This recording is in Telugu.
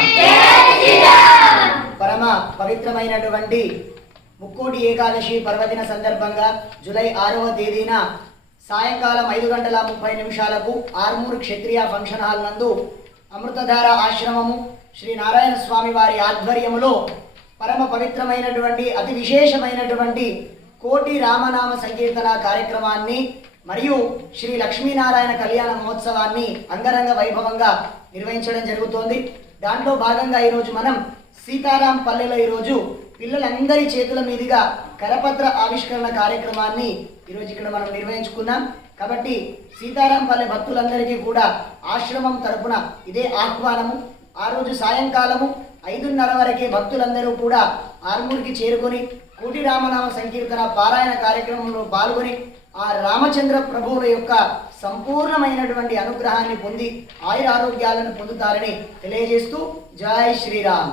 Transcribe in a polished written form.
శ్రీరామ్ పరమ పవిత్రమైనటువంటి ముక్కోటి ఏకాదశి పర్వదిన సందర్భంగా జూలై 6వ తేదీన సాయంకాలం 5:30 ఆర్మూర్ క్షత్రియ ఫంక్షన్ హాల్ నందు అమృతధార ఆశ్రమము శ్రీ నారాయణ స్వామి వారి ఆధ్వర్యములో పరమ పవిత్రమైనటువంటి అతి విశేషమైనటువంటి కోటి రామనామ సంకీర్తన కార్యక్రమాన్ని మరియు శ్రీ లక్ష్మీనారాయణ కళ్యాణ మహోత్సవాన్ని అంగరంగ వైభవంగా నిర్వహించడం జరుగుతోంది. దాంట్లో భాగంగా ఈరోజు మనం సీతారాం పల్లెలో ఈరోజు పిల్లలందరి చేతుల మీదుగా కరపత్ర ఆవిష్కరణ కార్యక్రమాన్ని ఈరోజు ఇక్కడ మనం నిర్వహించుకున్నాం. కాబట్టి సీతారాం పల్లె భక్తులందరికీ కూడా ఆశ్రమం తరపున ఇదే ఆహ్వానము. ఆ రోజు సాయంకాలము 5:30 వరకే భక్తులందరూ కూడా ఆర్మూర్కి చేరుకొని కోటి రామనామ సంకీర్తన పారాయణ కార్యక్రమంలో పాల్గొని ఆ రామచంద్ర ప్రభువుల యొక్క సంపూర్ణమైనటువంటి అనుగ్రహాన్ని పొంది ఆయుర ఆరోగ్యాలను పొందుతారని తెలియజేస్తూ జై శ్రీరామ్.